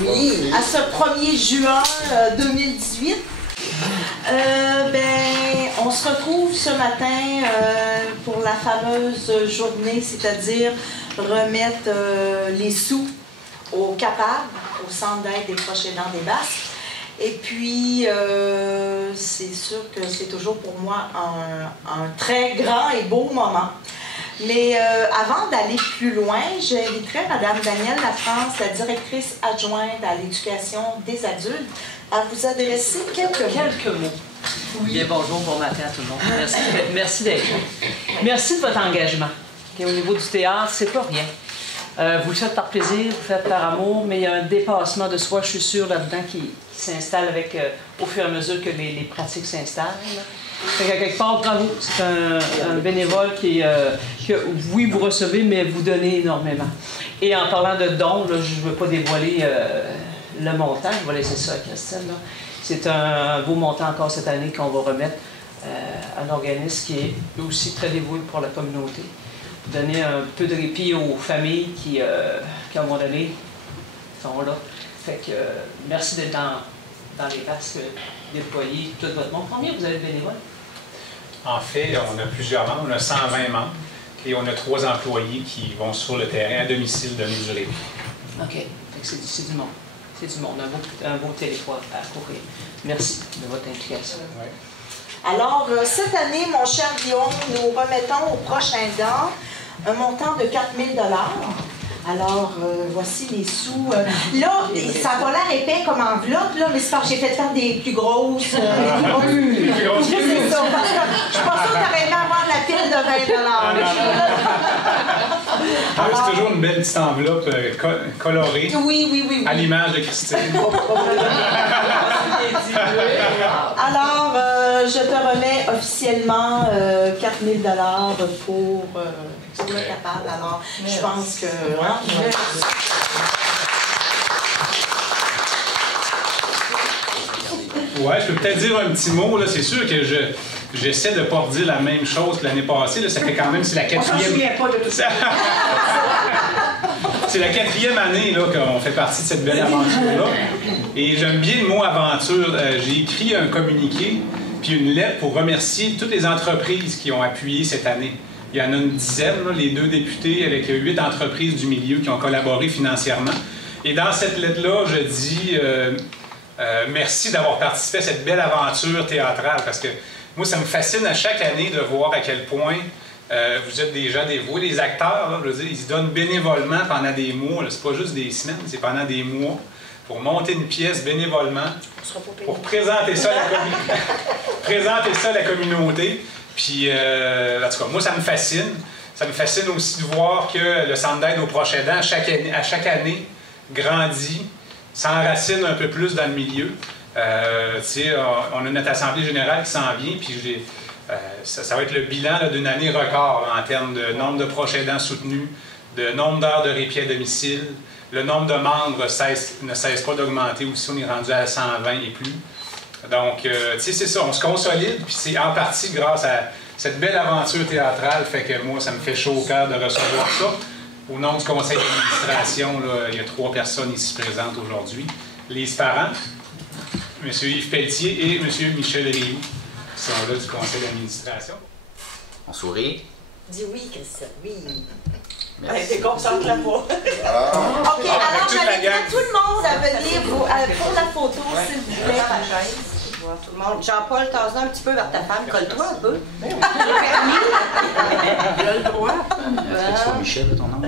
Oui, à ce 1er juin 2018. On se retrouve ce matin pour la fameuse journée, c'est-à-dire remettre les sous aux capables, au Centre d'aide des proches aidants des Basques. Et puis, c'est sûr que c'est toujours pour moi un très grand et beau moment. Mais avant d'aller plus loin, j'inviterai Mme Danielle Lafrance, la directrice adjointe à l'éducation des adultes, à vous adresser quelques mots. Oui. Bien, bonjour, bon matin à tout le monde. Merci d'être là. Merci de votre engagement. Okay, au niveau du théâtre, c'est pas rien. Vous le faites par plaisir, vous le faites par amour, mais il y a un dépassement de soi, je suis sûre, là-dedans, qui s'installe avec, au fur et à mesure que les pratiques s'installent. Fait qu'à quelque part, bravo, c'est un bénévole que, oui, vous recevez, mais vous donnez énormément. Et en parlant de dons, là, je ne veux pas dévoiler le montant, je vais laisser ça à Christine. C'est un beau montant encore cette année qu'on va remettre à un organisme qui est aussi très dévoué pour la communauté. Donner un peu de répit aux familles qui à un moment donné, sont là. Fait que merci d'être dans les Basques, déployer tout votre monde. Combien vous avez de bénévoles? En fait, on a plusieurs membres, on a 120 membres et on a 3 employés qui vont sur le terrain à domicile de nos répit. OK. C'est du monde. C'est du monde. Un beau territoire à courir. Merci de votre implication. Ouais. Alors, cette année, mon cher Guillaume, nous remettons aux proches aidants un montant de 4 000 $. Alors, voici les sous. Là, ça va l'air épais comme enveloppe, là, mais c'est parce que j'ai fait faire des plus grosses. C'est ça. Je suis pas sûre que t'aurais aimé avoir la pile de 20 $. C'est toujours une belle petite enveloppe colorée. Oui. À l'image de Christine. Alors, je te remets officiellement 4 000 $ pour le capable. Alors, je pense que... Ouais, je peux peut-être dire un petit mot. C'est sûr que j'essaie de ne pas redire la même chose que l'année passée. Là, ça fait quand même, c'est la 4e... On s'en souvient pas de tout ça. C'est la 4e année qu'on fait partie de cette belle aventure-là. Et j'aime bien le mot aventure. J'ai écrit un communiqué puis une lettre pour remercier toutes les entreprises qui ont appuyé cette année. Il y en a une dizaine, là, les 2 députés avec 8 entreprises du milieu qui ont collaboré financièrement. Et dans cette lettre-là, je dis merci d'avoir participé à cette belle aventure théâtrale parce que moi, ça me fascine à chaque année de voir à quel point vous êtes des gens dévoués. Les acteurs, là, je veux dire, ils se donnent bénévolement pendant des mois. C'est pas juste des semaines, c'est pendant des mois pour monter une pièce bénévolement, pour présenter ça à la communauté. Puis, en tout cas, moi, ça me fascine. Ça me fascine aussi de voir que le Centre d'aide aux proches aidants, à chaque année, grandit, s'enracine un peu plus dans le milieu. On a notre Assemblée générale qui s'en vient, puis ça va être le bilan d'une année record là, en termes de nombre de proches aidants soutenus, de nombre d'heures de répit à domicile. Le nombre de membres ne cesse pas d'augmenter aussi, on est rendu à 120 et plus. Donc, c'est ça, on se consolide, puis c'est en partie grâce à cette belle aventure théâtrale, fait que moi, ça me fait chaud au cœur de recevoir ça. Au nom du conseil d'administration, il y a 3 personnes ici présentes aujourd'hui. Les parents, M. Yves Pelletier et M. Michel Rioux, qui sont là du conseil d'administration. On sourit. Dis oui, Christian, oui. Merci. T'es contente là pour. OK, alors j'inviterai tout le monde à venir pour la photo, s'il vous plaît. Tout le monde. Jean-Paul, tasse-le un petit peu vers ta femme. Colle-toi un peu. Il a le droit. C'est pas Michel, ton nom?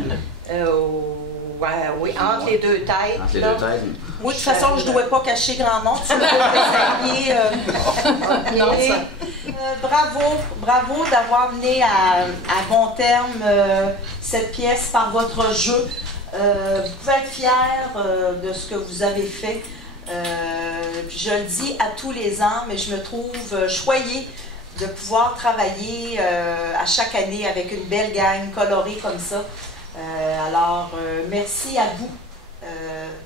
Oui, entre les 2 têtes. Entre les 2 têtes. Moi, de toute façon, je ne dois pas cacher grand nom. Tu bravo d'avoir mené à bon terme cette pièce par votre jeu. Vous pouvez être fiers de ce que vous avez fait. Je le dis à tous les ans, mais je me trouve choyée de pouvoir travailler à chaque année avec une belle gang colorée comme ça. Alors, merci à vous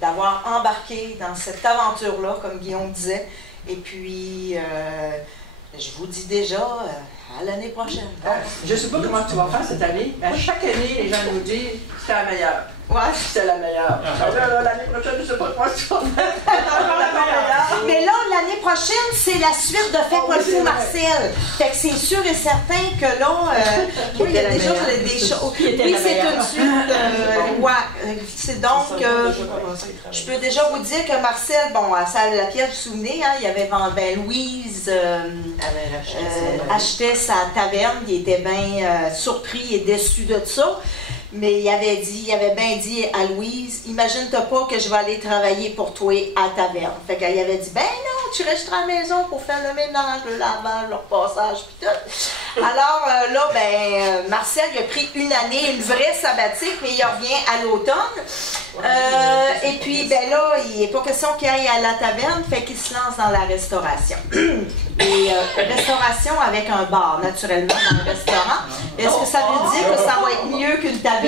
d'avoir embarqué dans cette aventure-là, comme Guillaume disait. Et puis, je vous dis déjà à l'année prochaine. Je ne sais pas comment tu vas faire cette année, mais à chaque année, les gens nous disent que c'est la meilleure. Ouais, C'était la meilleure. L'année prochaine, je sais pas quoi tu vas mettre. Encore la meilleure. mais là, l'année prochaine, c'est la suite de Fait Paul Fou Marcel. Fait que c'est sûr et certain que là, il y a déjà des choses. Oui, c'est une suite. Ouais. C'est donc, je peux déjà vous dire que Marcel, bon, à la pièce, vous vous souvenez, hein, il avait vendu, Louise achetait sa taverne, il était bien surpris et déçu de ça. Mais il avait bien dit à Louise, imagine-toi pas que je vais aller travailler pour toi à taverne. Fait qu'elle avait dit, ben non, tu resteras à la maison pour faire le ménage, le lavage, le repassage, puis tout. Alors là, Marcel, il a pris une année, une vraie sabbatique, mais il revient à l'automne. Et puis, là, il n'est pas question qu'il aille à la taverne, fait qu'il se lance dans la restauration. Et restauration avec un bar, naturellement, dans le restaurant. Est-ce que ça veut dire que ça va être mieux qu'une taverne?